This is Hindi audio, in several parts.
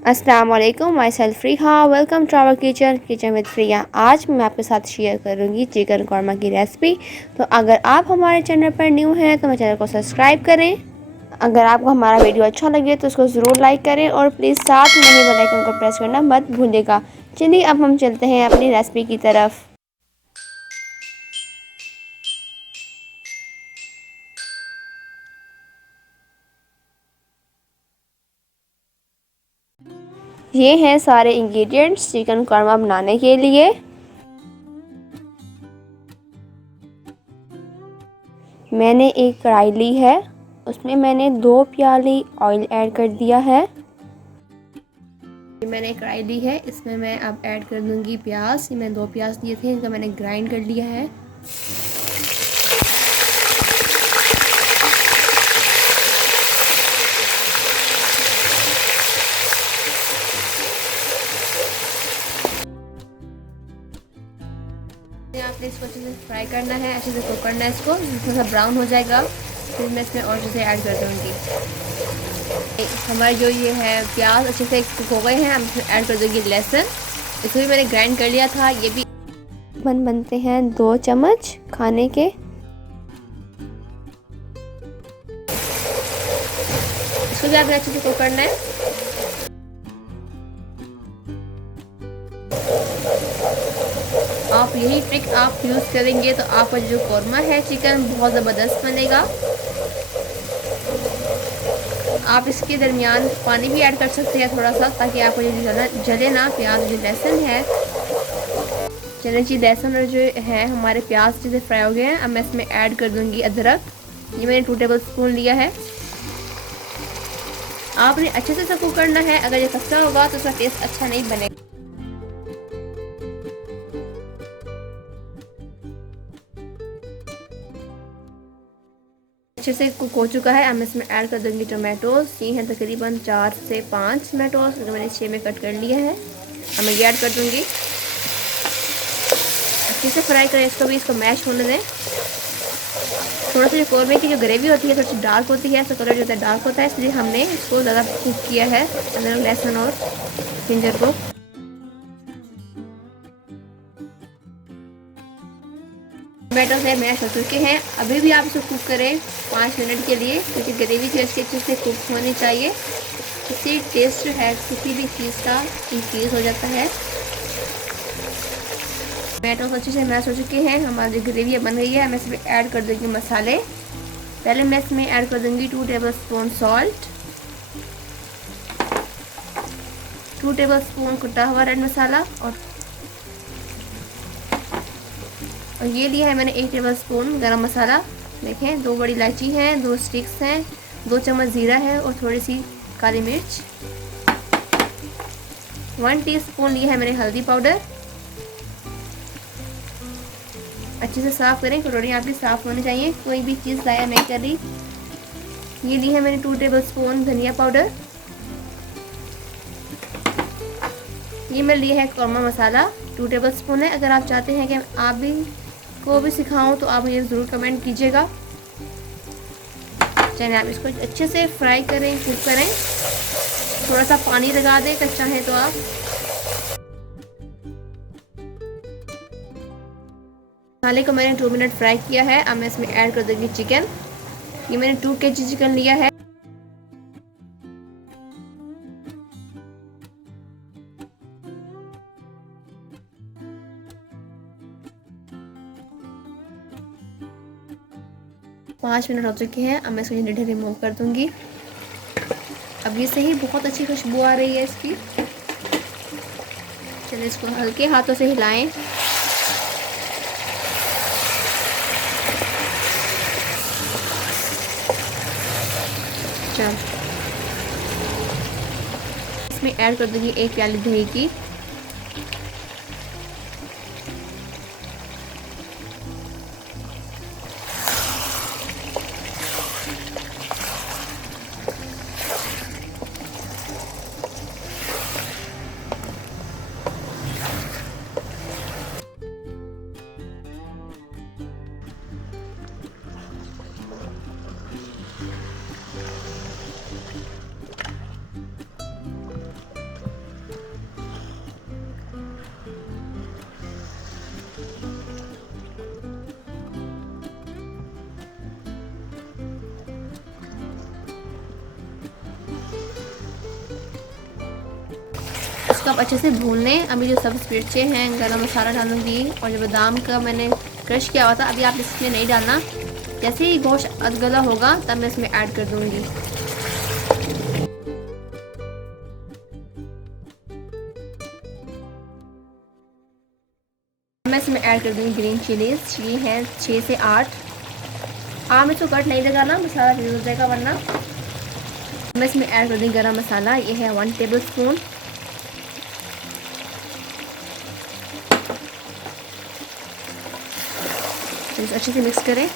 अस्सलाम वालेकुम, myself Freeha. Welcome to our kitchen with Friya. आज मैं आपके साथ शेयर करूंगी चिकन कौरमा की रेसिपी। तो अगर आप हमारे चैनल पर न्यू हैं तो मेरे चैनल को सब्सक्राइब करें। अगर आपको हमारा वीडियो अच्छा लगे तो उसको ज़रूर लाइक करें और प्लीज़ साथ में ही बेल आइकन को प्रेस करना मत भूलिएगा। चलिए अब हम चलते हैं अपनी रेसिपी की तरफ। ये हैं सारे इंग्रेडिएंट्स चिकन कौरमा बनाने के लिए। मैंने एक कढ़ाई ली है, उसमें मैंने 2 प्याली ऑयल ऐड कर दिया है। मैंने कढ़ाई ली है, इसमें मैं अब ऐड कर दूंगी प्याज। ये मैंने 2 प्याज दिए थे, इनका मैंने ग्राइंड कर लिया है। आपने इसको अच्छे से फ्राई करना है, अच्छे से कुक करना है इसको। थोड़ा सा ब्राउन हो जाएगा फिर मैं इसमें और चीज़ें ऐड कर दूँगी। हमारे जो ये है प्याज अच्छे से कुक हो गए हैं, हम इसमें ऐड कर दूँगी लहसुन। इसको भी मैंने ग्राइंड कर लिया था। ये भी बनते हैं 2 चम्मच खाने के। इसको भी आपने अच्छे से कुक करना है। आप यही ट्रिक आप यूज़ करेंगे तो आपका जो कौरमा है चिकन बहुत ज़बरदस्त बनेगा। आप इसके दरमियान पानी भी ऐड कर सकते हैं थोड़ा सा, ताकि आपको जो जले ना। प्याज जो लहसुन है, चले जी लहसुन और जो है हमारे प्याज जैसे फ्राई हो गए हैं। अब मैं इसमें ऐड कर दूंगी अदरक। ये मैंने 2 टेबल स्पून लिया है। आपने अच्छे से कुक करना है, अगर ये कच्चा होगा तो उसका टेस्ट अच्छा नहीं बनेगा। अच्छे से कुक हो चुका है। अब मैं इसमें ऐड कर दूंगी टोमेटोज। ये हैं तकरीबन 4 से 5 टोमेटोज, मैंने 6 में कट कर लिया है। अब मैं ये ऐड कर दूंगी। अच्छे से फ्राई करें इसको भी, इसको मैश होने दें। थोड़ा सा कौरमे की जो ग्रेवी होती है थोड़ी सी डार्क होती है, इसका कलर जो होता है डार्क होता है, इसलिए हमने इसको ज़्यादा कुक किया है अदरक लहसुन और जिंजर को। टमाटो से मैश हो चुके हैं। अभी भी आप इसको कुक करें 5 मिनट के लिए, क्योंकि ग्रेवी जो इसके अच्छे से कुक होनी चाहिए। इससे टेस्ट जो है किसी भी चीज़ का इंक्रीज हो जाता है। टमाटो अच्छे से मैश हो चुके हैं, हमारी जो ग्रेवी बन गई है। मैं इसमें ऐड कर दूँगी मसाले। पहले मैं इसमें ऐड कर दूँगी 2 table spoon salt, 2 table spoon कुटा हुआ रेड मसाला, और ये लिया है मैंने 1 टेबल स्पून गरम मसाला। देखें 2 बड़ी इलायची हैं, 2 स्टिक्स हैं, 2 चम्मच ज़ीरा है और थोड़ी सी काली मिर्च। 1 टीस्पून लिया है मैंने हल्दी पाउडर। अच्छे से साफ़ करें, कटोरी आपकी साफ़ होनी चाहिए, कोई भी चीज़ ज़ाया नहीं कर रही। ये ली है मैंने 2 टेबल स्पून धनिया पाउडर। ये मैं लिया है कौरमा मसाला, 2 टेबल स्पून है। अगर आप चाहते हैं कि आप भी को भी सिखाऊं तो आप मुझे ज़रूर कमेंट कीजिएगा। चलिए आप इसको अच्छे से फ्राई करें, कुक करें। थोड़ा सा पानी लगा दें कच्चा है तो आप। मसाले को मैंने 2 मिनट फ्राई किया है। अब मैं इसमें ऐड कर दूँगी चिकन। ये मैंने 2 kg चिकन लिया है। पाँच मिनट हो चुके हैं। अब मैं इसको लिड रिमूव कर दूंगी। अब ये सही बहुत अच्छी खुशबू आ रही है इसकी। चलिए इसको हल्के हाथों से हिलाएं। चल इसमें ऐड कर दूंगी 1 प्याली दही की। इसको आप अच्छे से भून लें। अभी जो सब मिर्चें हैं, गरम मसाला डालूंगी और जो बादाम का मैंने क्रश किया हुआ था अभी आप इसमें नहीं डालना। जैसे ही गोश्त अधगला होगा तब मैं इसमें ऐड कर दूंगी। मैं इसमें ऐड कर दूंगी ग्रीन चिलीज। ये है 6 से 8। आप इसको कट नहीं लगाना, मसाला यूज हो जाएगा वरना। मैं इसमें ऐड कर दूंगी गरम मसाला। ये है 1 टेबल स्पून। इसे अच्छे से मिक्स करें।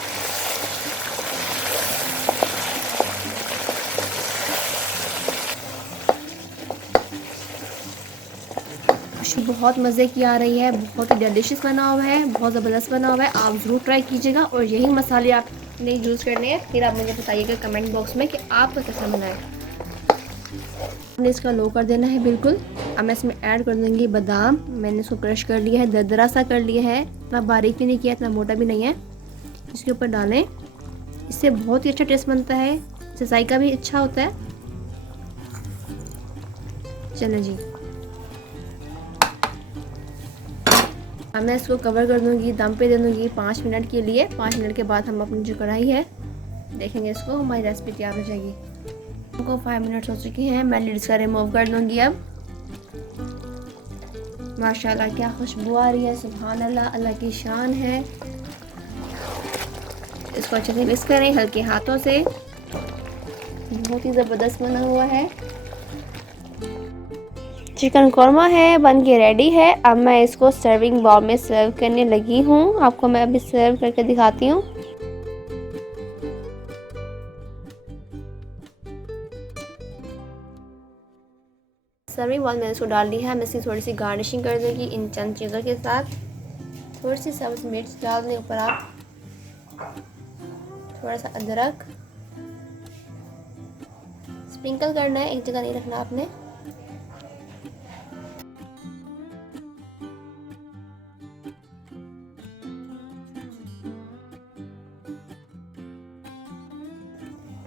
खुशबू बहुत मज़े की आ रही है, बहुत ही डिलीशियस बना हुआ है, बहुत ज़बरदस्त बना हुआ है। आप ज़रूर ट्राई कीजिएगा और यही मसाले आपने यूज़ करने हैं। फिर आप मुझे बताइएगा कमेंट बॉक्स में कि आपको कैसा बना है। आपने इसका लो कर देना है बिल्कुल। अब मैं इसमें ऐड कर दूँगी बादाम। मैंने इसको क्रश कर लिया है, दरदरा सा कर लिया है, इतना बारीक भी नहीं किया, इतना मोटा भी नहीं है। इसके ऊपर डालें, इससे बहुत ही अच्छा टेस्ट बनता है, इससे जायका भी अच्छा होता है। चलो जी, अब मैं इसको कवर कर दूंगी, दम पे दे दूंगी 5 मिनट के लिए। 5 मिनट के बाद हम अपनी जो कढ़ाई है देखेंगे इसको, हमारी रेसिपी तैयार हो जाएगी। हमको 5 मिनट हो चुके हैं, मैं लिड इसका रिमूव कर दूंगी। अब माशाल्लाह क्या खुशबू आ रही है, सुभान अल्लाह, अल्लाह की शान है। इसको अच्छे से मिक्स करें हल्के हाथों से। बहुत ही ज़बरदस्त बना हुआ है। चिकन कौरमा है बन के रेडी है। अब मैं इसको सर्विंग बाउल में सर्व करने लगी हूँ। आपको मैं अभी सर्व करके दिखाती हूँ। सर्विंग बाउल में इसको डाल दिया है। मैं इसकी थोड़ी सी गार्निशिंग कर दूँगी इन चंद चीज़ों के साथ। थोड़ी सी सब्ज़ मिर्च डाल दें ऊपर आप, थोड़ा सा अदरक स्प्रिंकल करना है, एक जगह नहीं रखना आपने।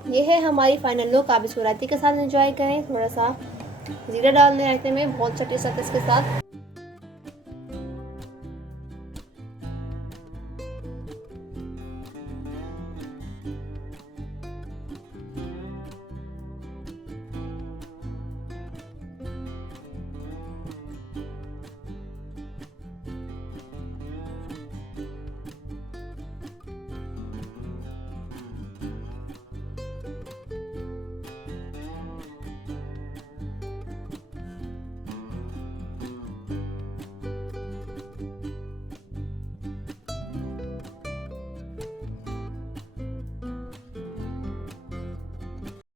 ये है हमारी फाइनल लुक। आप इसको रायते के साथ एंजॉय करें। थोड़ा सा ज़ीरा डाल दें रायते में, बहुत अच्छा टेस्ट आता है इसके साथ।